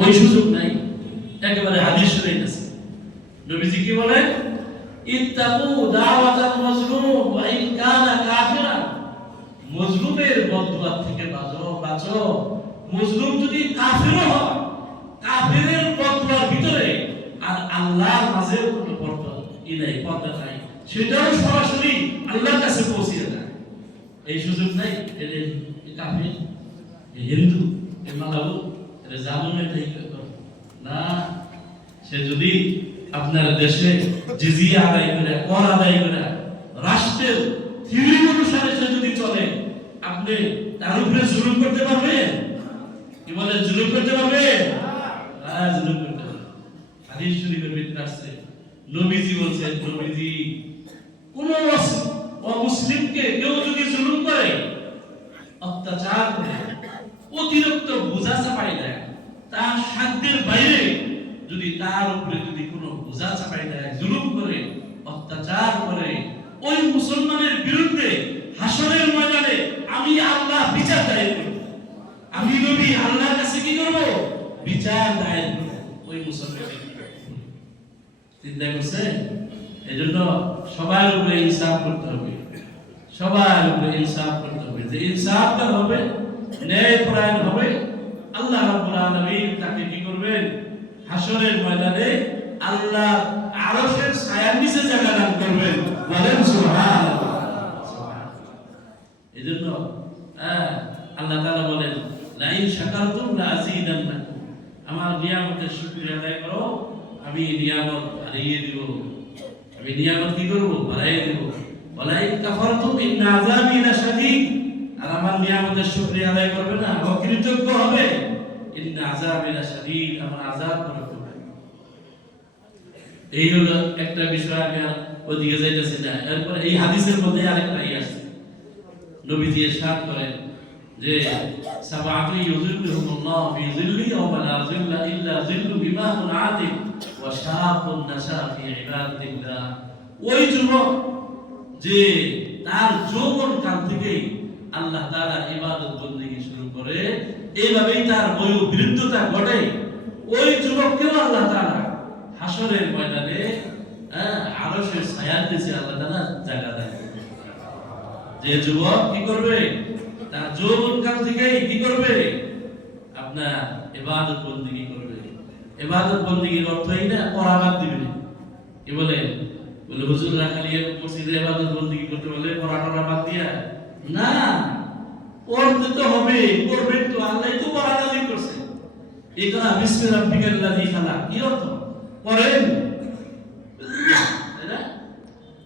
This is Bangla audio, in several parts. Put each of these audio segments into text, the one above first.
ওই সুযোগ নাই। একেবারে হাদিস শরীফ আছে, নবীজি কি বলেন, ইত্তাকু দাওয়াতাল মাজলুম ওয়া ইন কানা কাফিরান, মজলুমের বদদুয়া থেকে বাঁচো। মজলুম যদি কাফিরও হয়, কাফিরের বদদুয়ার ভিতরে আর আল্লাহর মাঝে কোনো পর্দা নাই, সেটাও সরাসরি আল্লাহর কাছে পৌঁছে যায়। এই সুযোগ নাই। এদের কাফির, হিন্দু, মালাবু, এটা জানুনের না। সে যদি আপনার দেশে জিজিয়া আদায় করে, কর আদায় করে, রাষ্ট্রের থিওরি অনুসারে সে যদি চলে, আপনি তার উপরে জুলুম করতে পারবেন? কি বলে, জুলুম করতে পারবেন? হ্যাঁ, জুলুম করতে পারবেন। হাদিস শরীফের ভিতরে আছে, নবীজি বলছেন, নবীজি কোন অমুসলিমকে কেউ যদি জুলুম করে, অত্যাচার করে, অতিরিক্ত বোঝা চাপাই দেয়, তার সাধ্যের বাইরে যদি তার উপরে যদি কোনো বোঝা চাপাই দেয়, জুলুম করে, অত্যাচার করে, ওই মুসলমানের বিরুদ্ধে হাসরের ময়দানে আমি আল্লাহ বিচার দায়ের করব। আমি নবী আল্লাহর কাছে কি করব? বিচার দায়ের করব ওই মুসলমানের। চিন্তা করছেন? এজন্য সবার উপরে ইনসাফ করতে হবে, সবার উপরে ইনসাফ করতে হবে। যে ইনসাফটা হবে, ন্যায়পরায়ণ হবে, আল্লাহ রাব্বুল আলামিন তাকে কি করবেন? হাসরের ময়দানে আল্লাহ আরশের ছায়ার নিচে জায়গা দান করবেন। বলেন সুবহানাল্লাহ। এজন্য আল্লাহ তাআলা বলেন, লা ইন শাকারতুম লা আযীদান্নাকুম, আমার নিয়ামতের শুকরিয়া আদায় করো, আমি নিয়ামত বাড়িয়ে দিব। আমি নিয়ামত কি করব? বাড়িয়ে দেব। ওয়ালা ইন কাফারতুম ইন্না আযাবি লাশাদীদ, আর আমার নিয়ামতের শুকরিয়া আদায় করবে না, অকৃতজ্ঞ হবে, ইন্না আযাবি লাশাদীদ, আমার আযাব বড় হবে। এই হলো একটা বিষয়। আমি ওদিকে যাইতেছি না। এরপর এই হাদিসের মধ্যে আরেকটা আছে, নবীজি ইরশাদ করেন যে সাবাতু ইউযিল্লুহুমুল্লাহু ফি যিল্লিহি ওয়া লা যিল্লা ইল্লা যিল্লু বিমাহুন আতিম ওয়া শাআবুন নাশা ফি ইবাদাতিল্লাহ। ওই যুবক যে তার যৌবন কাল থেকেই আল্লাহ তাআলা ইবাদত বندگی শুরু করে, এইভাবেই তার বয়োবৃদ্ধতা ঘটে, ওই যুবককেও আল্লাহ তাআলা হাসরের ময়দানে আরশের ছায়ার নিচে আল্লাহ তাআলা জায়গা দেয়। যে যুবক কি করবে? তার যৌবন কাল থেকেই কি করবে? আপনার ইবাদত বندگی করবে। ইবাদত বندگির অর্থ এই না পড়াবাদ দিবে। কি বলেন? বলে হুজুর রাখালিয়া মসজিদে ইবাদত বندگی করতে বলে পড়াটা বাদ দিয়া? না, পড়তে তো হবে, পড়বেন তো, আল্লাহই তো পড়া নাযিল করছে। ইকরা বিসমি রাব্বিকাল্লাযী খালাক, কি অর্থ? পড়েন।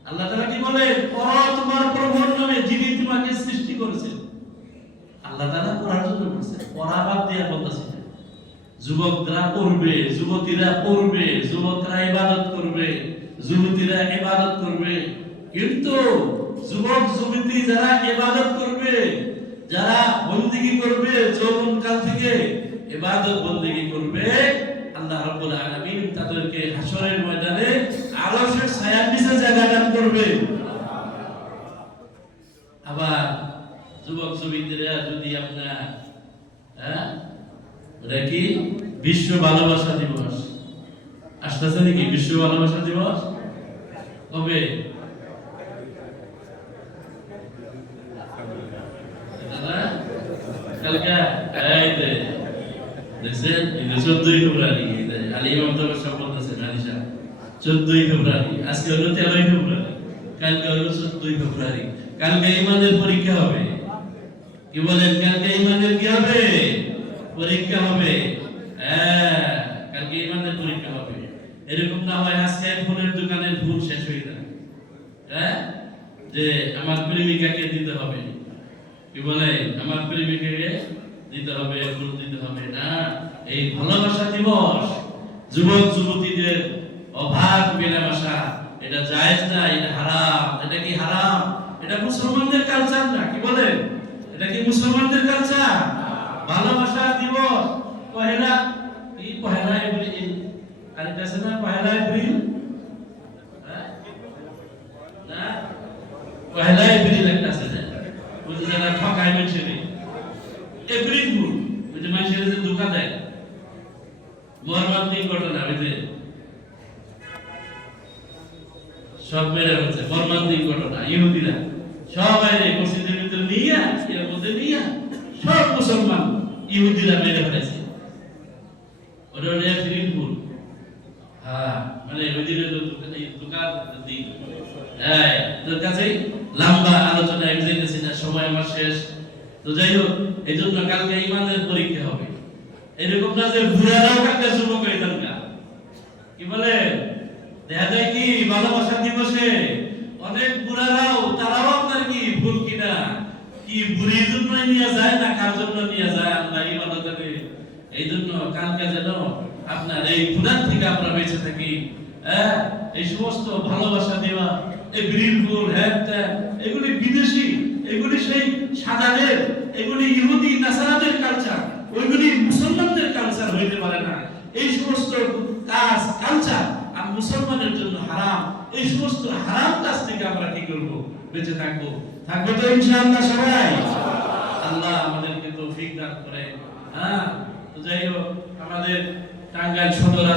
আল্লাহ তাআলা কি বলেন? পড়ো তোমার প্রভুর নামে, যিনি তোমাকে সৃষ্টি করেছেন। আল্লাহ তাআলা পড়ার জন্য বলেছেন, পড়া বাদ দিয়া বলতেছেন। যুবকরা পড়বে, যুবতীরা পড়বে, যুবকরা ইবাদত করবে, যুবতীরা ইবাদত করবে। কিন্তু যুবক যুবতী যারা ইবাদত করবে, যারা বندگی করবে, যৌবন কাল থেকে ইবাদত বندگی করবে, আল্লাহ রাব্বুল আলামিন তাদেরকে হাসরের ময়দানে আরশের ছায়ার নিচে জায়গা দান করবে। আবার যুবক যুবতীরা যদি আপনার ওটা কি বিশ্ব ভালোবাসা দিবস আসতেছে নাকি? বিশ্ব ভালোবাসা দিবস কবে? কালকে। এই যে দেখছেন, 14ই ফেব্রুয়ারি আলী ইমাম তো সব বলতেছেন, আলিশা 14ই ফেব্রুয়ারি, আজকে হলো 13ই ফেব্রুয়ারি, কালকে হলো 14ই ফেব্রুয়ারি। কালকে ইমানের পরীক্ষা হবে। কি বলেন? কালকে ইমানের কি হবে? পরীক্ষা হবে। কালকে ইমানের পরীক্ষা হবে। এরকম না হয় আজকে ফোনের দোকানের ফোন শেষ হয়ে যায়, যে আমার প্রেমিকাকে দিতে হবে। কি বলে? আমার প্রেমিকাকে দিতে হবে, ফুল দিতে হবে না। এই ভালোবাসা দিবস, যুবক যুবতীদের অবাধ মেলামেশা, এটা জায়েজ না, এটা হারাম। এটা কি হারাম? এটা মুসলমানদের কালচার না। কি বলেন? এটা কি মুসলমানদের কালচার? ভালোবাসা দিবস পহেলা কি? পহেলা এপ্রিল। আর এটা আছে না পহেলা এপ্রিল? না, পহেলা এপ্রিল একটা আছে না, ওই যে যারা ঠকায় মানুষের এপ্রিল ফুল, ওই যে মানুষের যে ধোঁকা দেয়, মর্মান্তিক ঘটনা হইতে সব মেরে হচ্ছে, মর্মান্তিক ঘটনা। ইহুদিরা সবাই মসজিদের ভিতরে নিয়ে, এর মধ্যে নিয়ে সব মুসলমান ইহুদিরা মেরে ফেলেছে। ওটা হলো ফিরিনপুর। হ্যাঁ, মানে ওইদিকে দোকান দিক। হ্যাঁ, তোর কাছে লম্বা আলোচনা এগোইতেছি না, সময় আমার শেষ। তো যাই হোক, এই জন্য কালকে ইমানের পরীক্ষা হবে। এরকম না যে বুড়ারাও কালকে যুবক হয়ে যাবে, কি বলে দেখা যায় কি ভালোবাসা দিবসে অনেক বুড়ারাও, তারাও আপনার কি ভুল কিনা, কি বুড়ির জন্য নিয়ে যায় না কার জন্য নিয়ে যায় আল্লাহ ইবাদতে। এই জন্য কালকে যেন আপনার এই গুনাহ থেকে আমরা বেঁচে থাকি। হ্যাঁ, এই সমস্ত ভালোবাসা দেওয়া, এই বিরিলপুর হ্যাঁ এগুলি বিদেশি, এগুলি সেই সাদাদের, এগুলি ইহুদি নাসারাদের কালচার, ওইগুলি মুসলমানদের কালচার হইতে পারে না। এই সমস্ত কাজ কালচার আর মুসলমানের জন্য হারাম। এই সমস্ত হারাম কাজ থেকে আমরা কি করব? বেঁচে থাকবো। থাকবো তো ইনশাআল্লাহ সবাই। আল্লাহ আমাদেরকে তৌফিক দান করে। হ্যাঁ, তো যাই হোক, আমাদের টাঙ্গাইল সদর